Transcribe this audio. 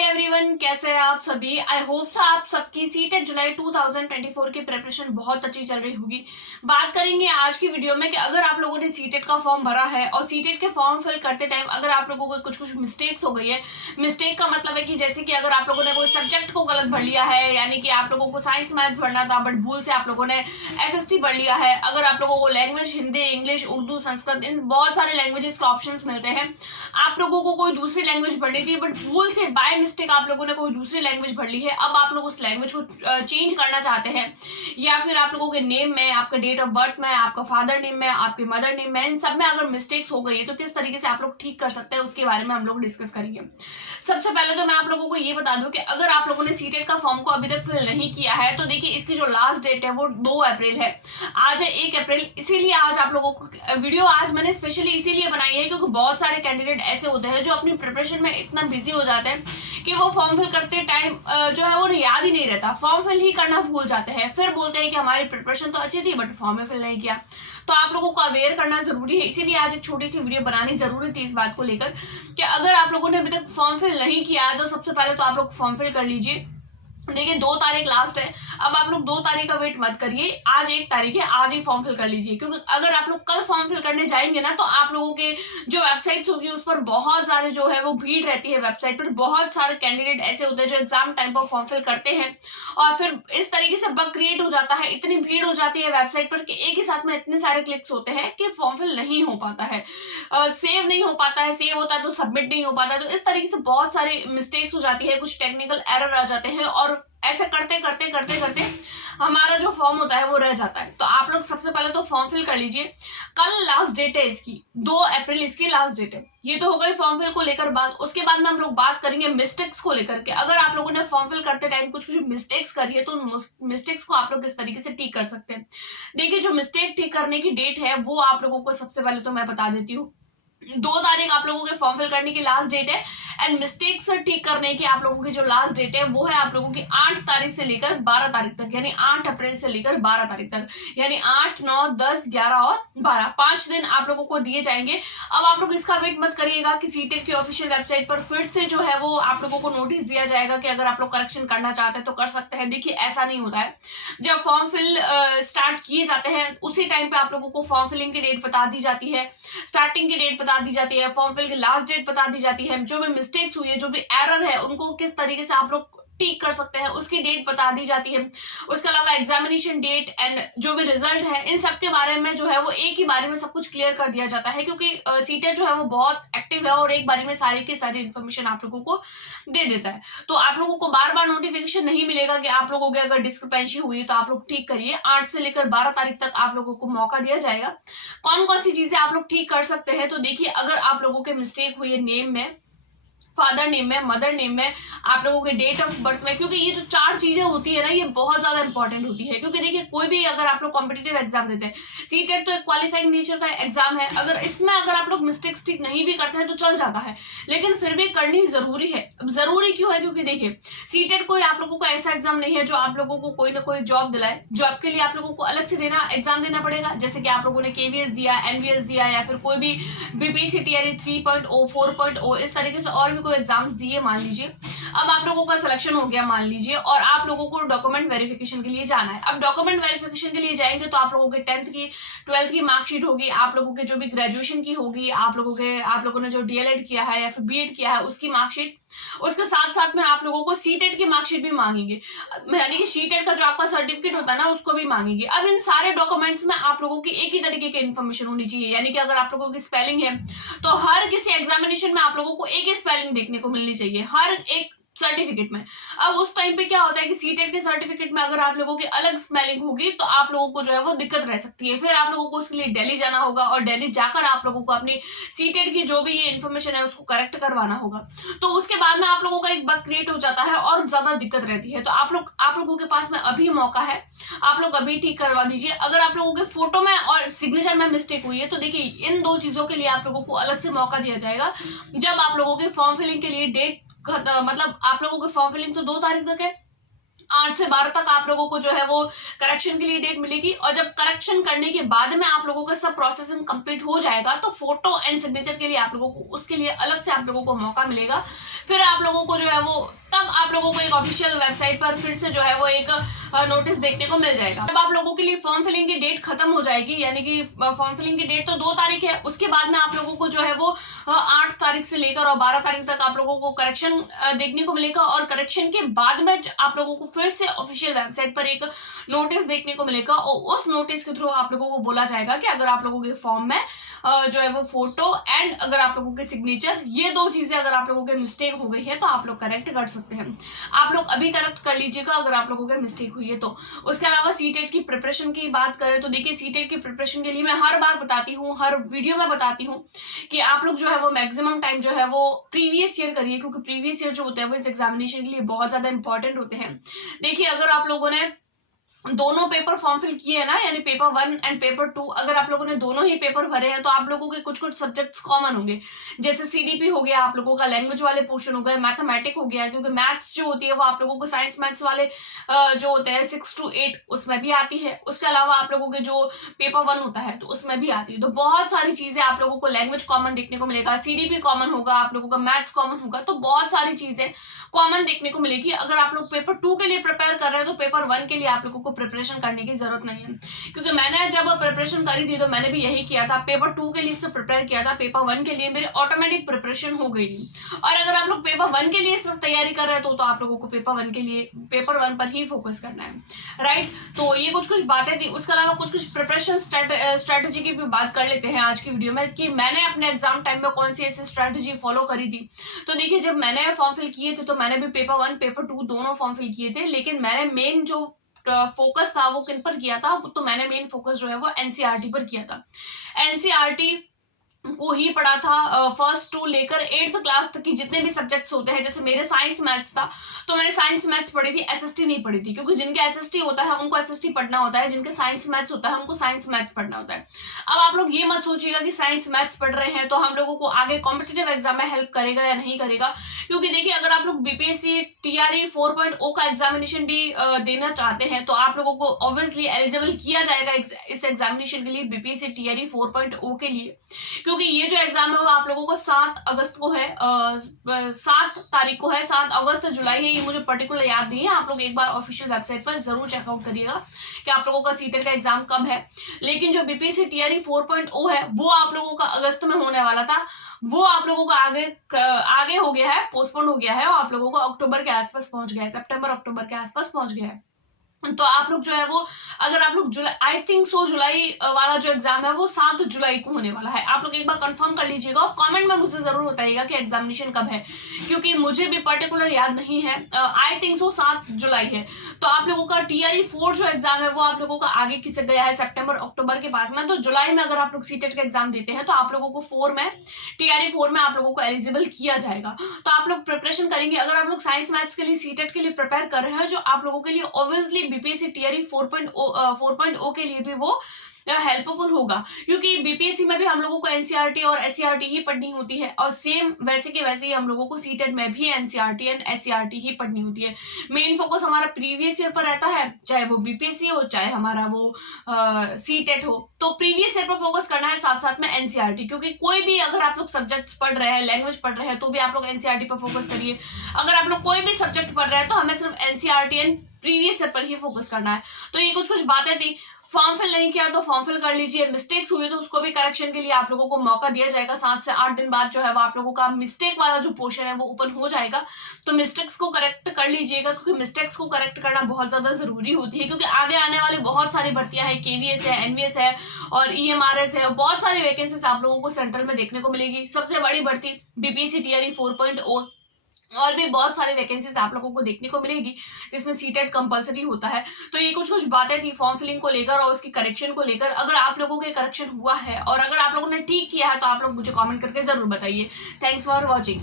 Hi everyone, कैसे हैं आप सभी। आई होप आप सबकी सीटेट जुलाई 2024 की प्रिपरेशन बहुत अच्छी चल रही होगी। बात करेंगे आज की वीडियो में कि अगर आप लोगों ने सीटेट का फॉर्म भरा है और सीटेट के फॉर्म फिल करते टाइम अगर आप लोगों को कुछ मिस्टेक्स हो गई है। मिस्टेक का मतलब है कि जैसे कि अगर आप लोगों ने कोई सब्जेक्ट को गलत भर लिया है, यानी कि आप लोगों को साइंस मैथ्स भरना था बट भूल से आप लोगों ने एसएसटी भर लिया है। अगर आप लोगों को लैंग्वेज हिंदी, इंग्लिश, उर्दू, संस्कृत, इन बहुत सारे लैंग्वेजेस के ऑप्शन मिलते हैं। आप लोगों को कोई दूसरी लैंग्वेज भरनी थी बट भूल से बाय मिस्टेक आप लोगों ने कोई दूसरी लैंग्वेज भर ली है। अब आप लोग उस लैंग्वेज को चेंज करना चाहते हैं, या फिर आप लोगों के नेम में, आपका डेट ऑफ बर्थ में, आपका फादर नेम में, आपके मदर नेम में, इन सब में अगर मिस्टेक्स हो गई है तो किस तरीके से आप लोग ठीक कर सकते हैं उसके बारे में हम लोग डिस्कस करेंगे। सबसे पहले तो मैं आप लोगों को ये बता दूं कि अगर आप लोगों ने सीटेट का फॉर्म को अभी तक फिल नहीं किया है तो देखिए इसकी जो लास्ट डेट है वो 2 अप्रैल है। आज है 1 अप्रैल, इसीलिए आज आप लोगों को वीडियो आज मैंने स्पेशली इसीलिए बनाई है क्योंकि बहुत सारे कैंडिडेट ऐसे होते हैं जो अपनी प्रिपरेशन में इतना बिजी हो जाते हैं कि वो फॉर्म फिल करते टाइम जो है वो याद ही नहीं रहता, फॉर्म फिल ही करना भूल जाते हैं। फिर बोलते हैं कि हमारी प्रिपरेशन तो अच्छी थी बट फॉर्म फिल नहीं किया। तो आप लोगों को अवेयर करना जरूरी है, इसीलिए आज एक छोटी सी वीडियो बनानी जरूरी थी इस बात को लेकर कि अगर आप लोगों ने अभी तक फॉर्म फिल नहीं किया है तो सबसे पहले तो आप लोग फॉर्म फिल कर लीजिए। देखिए 2 तारीख लास्ट है। अब आप लोग 2 तारीख का वेट मत करिए, आज 1 तारीख है, आज ही फॉर्म फिल कर लीजिए। क्योंकि अगर आप लोग कल फॉर्म फिल करने जाएंगे ना तो आप लोगों के जो वेबसाइट्स होगी उस पर बहुत सारे जो है वो भीड़ रहती है। वेबसाइट पर बहुत सारे कैंडिडेट ऐसे होते हैं जो एग्जाम टाइम पर फॉर्म फिल करते हैं और फिर इस तरीके से बग क्रिएट हो जाता है, इतनी भीड़ हो जाती है वेबसाइट पर कि एक ही साथ में इतने सारे क्लिक्स होते हैं कि फॉर्म फिल नहीं हो पाता है, सेव नहीं हो पाता है, सेव होता है तो सबमिट नहीं हो पाता है। तो इस तरीके से बहुत सारे मिस्टेक्स हो जाती है, कुछ टेक्निकल एरर आ जाते हैं और ऐसे करते करते करते करते हमारा जो फॉर्म होता है वो रह जाता है। तो आप लोग सबसे पहले तो फॉर्म फिल कर लीजिए। कल लास्ट डेट है इसकी, 2 अप्रैल इसकी लास्ट डेट है। ये तो हो गई फॉर्म फिल को लेकर बात। उसके बाद में हम लोग बात करेंगे मिस्टेक्स को लेकर के। अगर आप लोगों ने फॉर्म फिल करते टाइम कुछ मिस्टेक्स करी है तो उन मिस्टेक्स को आप लोग किस तरीके से ठीक कर सकते हैं। देखिए जो मिस्टेक ठीक करने की डेट है वो आप लोगों को सबसे पहले तो मैं बता देती हूँ। 2 तारीख आप लोगों के फॉर्म फिल करने की लास्ट डेट है एंड मिस्टेक्स ठीक करने की आप लोगों की जो लास्ट डेट है वो है आप लोगों की 8 तारीख से लेकर 12 तारीख तक, यानी 8 अप्रैल से लेकर 12 तारीख तक, यानी 8, 9, 10, 11 और 12, 5 दिन आप लोगों को दिए जाएंगे। अब आप लोग इसका वेट मत करिएगा कि सीटेट की ऑफिशियल वेबसाइट पर फिर से जो है वो आप लोगों को नोटिस दिया जाएगा कि अगर आप लोग करेक्शन करना चाहते हैं तो कर सकते हैं। देखिए ऐसा नहीं होता है। जब फॉर्म फिल स्टार्ट किए जाते हैं उसी टाइम पे आप लोगों को फॉर्म फिलिंग की डेट बता दी जाती है, स्टार्टिंग की डेट बता दी जाती है, फॉर्म फिल की लास्ट डेट बता दी जाती है, जो भी मिस्टेक्स हुई है, जो भी एरर है उनको किस तरीके से आप लोग ठीक कर सकते हैं उसकी डेट बता दी जाती है। उसके अलावा एग्जामिनेशन डेट एंड जो भी रिजल्ट है इन सब के बारे में जो है वो एक ही बारे में सब कुछ क्लियर कर दिया जाता है, क्योंकि सीटेट जो है वो बहुत एक्टिव है और एक बारे में सारी की सारी इन्फॉर्मेशन आप लोगों को दे देता है। तो आप लोगों को बार बार नोटिफिकेशन नहीं मिलेगा कि आप लोगों के अगर डिस्क्रिपेंसी हुई तो आप लोग ठीक करिए। 8 से लेकर 12 तारीख तक आप लोगों को मौका दिया जाएगा। कौन कौन सी चीजें आप लोग ठीक कर सकते हैं, तो देखिए अगर आप लोगों के मिस्टेक हुई है नेम में, फादर नेम में, मदर नेम में, आप लोगों के डेट ऑफ बर्थ में, क्योंकि ये जो 4 चीजें होती है ना ये बहुत ज्यादा इंपॉर्टेंट होती है। क्योंकि देखिए कोई भी अगर आप लोग कॉम्पिटिटिव एग्जाम देते हैं, सीटेट तो एक क्वालिफाइंग नेचर का एग्जाम है, अगर इसमें अगर आप लोग मिस्टेक्स ठीक नहीं भी करते हैं तो चल जाता है, लेकिन फिर भी करनी जरूरी है। अब जरूरी क्यों है, क्योंकि देखिए सीटेट कोई आप लोगों को ऐसा एग्जाम नहीं है जो आप लोगों को कोई ना कोई जॉब दिलाए। जॉब के लिए आप लोगों को अलग से एग्जाम देना पड़ेगा, जैसे कि आप लोगों ने केवीएस दिया, एनवीएस दिया, या फिर कोई भी बीपीसीटीआरई 3.0, 4.0, इस तरीके से और भी कोई एग्जाम्स दिए मान लीजिए। अब आप लोगों का सिलेक्शन हो गया मान लीजिए और आप लोगों को डॉक्यूमेंट वेरिफिकेशन के लिए जाना है। अब डॉक्यूमेंट वेरिफिकेशन के लिए जाएंगे तो आप लोगों के 10th की 12th की मार्कशीट होगी, आप लोगों के जो भी ग्रेजुएशन की होगी, आप लोगों ने जो डीएलएड किया है या फिर बीएड किया है उसकी मार्कशीट, उसके साथ साथ में आप लोगों को सीटेट की मार्कशीट भी मांगेंगे, यानी कि सीटेट का जो आपका सर्टिफिकेट होता है ना उसको भी मांगेंगे। अब इन सारे डॉक्यूमेंट्स में आप लोगों की एक ही तरीके की इन्फॉर्मेशन होनी चाहिए, यानी कि अगर आप लोगों की स्पेलिंग है तो हर किसी एग्जामिनेशन में आप लोगों को एक ही स्पेलिंग देखने को मिलनी चाहिए हर एक सर्टिफिकेट में। अब उस टाइम पे क्या होता है कि सीटेट के सर्टिफिकेट में अगर आप लोगों की अलग स्पेलिंग होगी तो आप लोगों को जो है वो दिक्कत रह सकती है। फिर आप लोगों को उसके लिए दिल्ली जाना होगा और दिल्ली जाकर आप लोगों को अपनी सीटेट की जो भी ये इन्फॉर्मेशन है उसको करेक्ट करवाना होगा। तो उसके बाद में आप लोगों का एक बग क्रिएट हो जाता है और ज्यादा दिक्कत रहती है। तो आप लोगों के पास में अभी मौका है, आप लोग अभी ठीक करवा दीजिए। अगर आप लोगों के फोटो में और सिग्नेचर में मिस्टेक हुई है तो देखिए इन 2 चीजों के लिए आप लोगों को अलग से मौका दिया जाएगा जब आप लोगों के फॉर्म फिलिंग के लिए डेट, मतलब आप लोगों की फॉर्म फिलिंग तो 2 तारीख तक है, 8 से 12 तक आप लोगों को जो है वो करेक्शन के लिए डेट मिलेगी। और जब करेक्शन करने के बाद में आप लोगों का सब प्रोसेसिंग कंप्लीट हो जाएगा तो फोटो एंड सिग्नेचर के लिए आप लोगों को उसके लिए अलग से आप लोगों को मौका मिलेगा। फिर आप लोगों को जो है वो तब आप लोगों को एक ऑफिशियल वेबसाइट पर फिर से जो है वो एक नोटिस देखने को मिल जाएगा। जब आप लोगों के लिए फॉर्म फिलिंग की डेट खत्म हो जाएगी, यानी कि फॉर्म फिलिंग की डेट तो 2 तारीख है, उसके बाद में आप लोगों को जो है वो 8 तारीख से लेकर और 12 तारीख तक आप लोगों को करेक्शन देखने को मिलेगा। और करेक्शन के बाद में आप लोगों को फिर से ऑफिशियल वेबसाइट पर एक नोटिस देखने को मिलेगा और उस नोटिस के थ्रू आप लोगों को बोला जाएगा कि अगर आप लोगों के फॉर्म में जो है वो फोटो एंड अगर आप लोगों के सिग्नेचर, ये 2 चीजें अगर आप लोगों के मिस्टेक हो गई है तो आप लोग करेक्ट कर सकते हैं। आप लोग अभी करेक्ट कर लीजिएगा अगर आप लोगों के मिस्टेक हुई है तो। उसके अलावा सीटेट की प्रिपरेशन की बात करें तो देखिए, सीटेट की प्रिपरेशन के लिए मैं हर बार बताती हूँ, हर वीडियो में बताती हूँ कि आप लोग जो है वो मैक्सिमम टाइम जो है वो प्रीवियस ईयर करिए, क्योंकि प्रीवियस ईयर जो होते हैं वो इस एग्जामिनेशन के लिए बहुत ज्यादा इंपॉर्टेंट होते हैं। देखिए, अगर आप लोगों ने दोनों पेपर फॉर्म फिल किए है ना, यानी पेपर 1 एंड पेपर 2, अगर आप लोगों ने दोनों ही पेपर भरे हैं तो आप लोगों के कुछ कुछ सब्जेक्ट्स कॉमन होंगे। जैसे सीडीपी हो गया आप लोगों का, लैंग्वेज वाले पोर्शन हो गए, मैथमेटिक हो गया, क्योंकि मैथ्स जो होती है वो आप लोगों को साइंस मैथ्स वाले जो होते हैं 6 to 8 उसमें भी आती है। उसके अलावा आप लोगों के जो पेपर 1 होता है तो उसमें भी आती है। तो बहुत सारी चीजें आप लोगों को लैंग्वेज कॉमन देखने को मिलेगा, सीडीपी कॉमन होगा, आप लोगों का मैथ्स कॉमन होगा, तो बहुत सारी चीजें कॉमन देखने को मिलेगी। अगर आप लोग पेपर 2 के लिए प्रिपेयर कर रहे हैं तो पेपर 1 के लिए आप लोगों को प्रिपरेशन करने की जरूरत नहीं है, क्योंकि मैंने जब प्रिपरेशन करी थी तो मैंने भी यही किया था। पेपर 2 के लिए से प्रिपेयर किया था, पेपर 1 के लिए मेरी ऑटोमेटिक प्रिपरेशन हो गई थी। और अगर आप लोग पेपर 1 के लिए सिर्फ तैयारी कर रहे हैं तो आप लोगों को पेपर 1 के लिए पेपर 1 पर ही फोकस करना है, राइट। तो ये कुछ कुछ बातें थी। उसके अलावा कुछ कुछ प्रिपरेशन स्ट्रेटेजी की भी बात कर लेते हैं आज की वीडियो में कि मैंने अपने एग्जाम टाइम में कौन सी ऐसी स्ट्रेटेजी फॉलो करी थी। तो देखिए, जब मैंने फॉर्म फिल किए थे तो मैंने भी पेपर 1 पेपर 2 दोनों फॉर्म फिल किए थे, लेकिन मैंने मेन जो फोकस था वो किन पर किया था, तो मैंने मेन फोकस जो है वो एनसीईआरटी पर किया था। एनसीईआरटी को ही पढ़ा था। फर्स्ट टू लेकर 8th क्लास तक की जितने भी सब्जेक्ट्स होते हैं, जैसे मेरे साइंस मैथ्स था तो मैंने साइंस मैथ्स पढ़ी थी, एसएसटी नहीं पढ़ी थी, क्योंकि जिनके एसएसटी होता है उनको एसएसटी पढ़ना होता है, जिनके साइंस मैथ्स होता है उनको साइंस मैथ्स पढ़ना होता है। अब आप लोग ये मत सोचिएगा कि साइंस मैथ्स पढ़ रहे हैं तो हम लोगों को आगे कॉम्पिटिटिव एग्जाम में हेल्प करेगा या नहीं करेगा, क्योंकि देखिए, अगर आप लोग बीपीएससी टीआरई 4.0 का एग्जामिनेशन भी देना चाहते हैं तो आप लोगों को ऑब्वियसली एलिजिबल किया जाएगा इस एग्जामिनेशन के लिए, बीपीएससी टीआरई 4.0 के लिए, क्योंकि ये जो एग्जाम है वो आप लोगों को 7 अगस्त को है, 7 तारीख को है, 7 अगस्त जुलाई है, ये मुझे पर्टिकुलर याद नहीं है। आप लोग एक बार ऑफिशियल वेबसाइट पर जरूर चेकआउट करिएगा कि आप लोगों का सीटेट का एग्जाम कब है। लेकिन जो बीपीएससी टीआरई 4.0 है वो आप लोगों का अगस्त में होने वाला था, वो आप लोगों का आगे हो गया है, पोस्टपोन हो गया है और आप लोगों को अक्टूबर के आसपास पहुंच गया है, सितंबर अक्टूबर के आसपास पहुंच गया है। तो आप लोग जो है वो, अगर आप लोग जुलाई, आई थिंक सो जुलाई वाला जो एग्जाम है वो 7 जुलाई को होने वाला है। आप लोग एक बार कंफर्म कर लीजिएगा और कमेंट में मुझे जरूर बताइएगा कि एग्जामिनेशन कब है, क्योंकि मुझे भी पर्टिकुलर याद नहीं है। आई थिंक सो 7 जुलाई है। तो आप लोगों का टीआरई 4 जो एग्जाम है वो आप लोगों का आगे खिसक गया है सितंबर अक्टूबर के पास में। तो जुलाई में अगर आप लोग सीटेट का एग्जाम देते हैं तो आप लोगों को टीआरई 4 में आप लोगों को एलिजिबल किया जाएगा। तो आप लोग प्रिपरेशन करेंगे। अगर आप लोग साइंस मैथ्स के लिए सीटेट के लिए प्रिपेयर कर रहे हैं, जो आप लोगों के लिए ऑब्वियसली बीपीएससी टीआरई 4.0 के लिए भी वो हेल्पफुल होगा, क्योंकि बीपीएससी में भी हम लोगों को एनसीईआरटी और एससीईआरटी ही पढ़नी होती है, और सेम वैसे के वैसे ही हम लोगों को सीटेट में भी एनसीईआरटी एंड एससीईआरटी ही पढ़नी होती है। मेन फोकस हमारा प्रीवियस ईयर पर रहता है, चाहे वो बीपीएससी हो चाहे हमारा वो सीटेट हो, तो प्रीवियस ईयर पर फोकस करना है, साथ साथ में एनसीईआरटी, क्योंकि कोई भी अगर आप लोग सब्जेक्ट्स पढ़ रहे हैं, लैंग्वेज पढ़ रहे हैं, तो भी आप लोग एनसीईआरटी पर फोकस करिए। अगर आप लोग कोई भी सब्जेक्ट पढ़ रहे हैं तो हमें सिर्फ एनसीईआरटी एंड प्रीवियस ईयर पर ही फोकस करना है। तो ये कुछ कुछ बातें थी। फॉर्म फिल नहीं किया तो फॉर्म फिल कर लीजिए, मिस्टेक्स हुई तो उसको भी करेक्शन के लिए आप लोगों को मौका दिया जाएगा। 7 से 8 दिन बाद जो है वो आप लोगों का मिस्टेक वाला जो पोर्शन है वो ओपन हो जाएगा, तो मिस्टेक्स को करेक्ट कर लीजिएगा, क्योंकि मिस्टेक्स को करेक्ट करना बहुत ज्यादा जरूरी होती है, क्योंकि आगे आने वाली बहुत सारी भर्तियां हैं, केवीएस है, एनवीएस है और ईएमआरएस है, बहुत सारी वैकेंसीज आप लोगों को सेंट्रल में देखने को मिलेगी। सबसे बड़ी भर्ती बीपीएससी टीआरई 4.0 और भी बहुत सारी वैकेंसीज आप लोगों को देखने को मिलेगी, जिसमें सीटेट कंपलसरी होता है। तो ये कुछ कुछ बातें थी फॉर्म फिलिंग को लेकर और उसकी करेक्शन को लेकर। अगर आप लोगों के करेक्शन हुआ है और अगर आप लोगों ने ठीक किया है तो आप लोग मुझे कमेंट करके जरूर बताइए। Thanks for watching.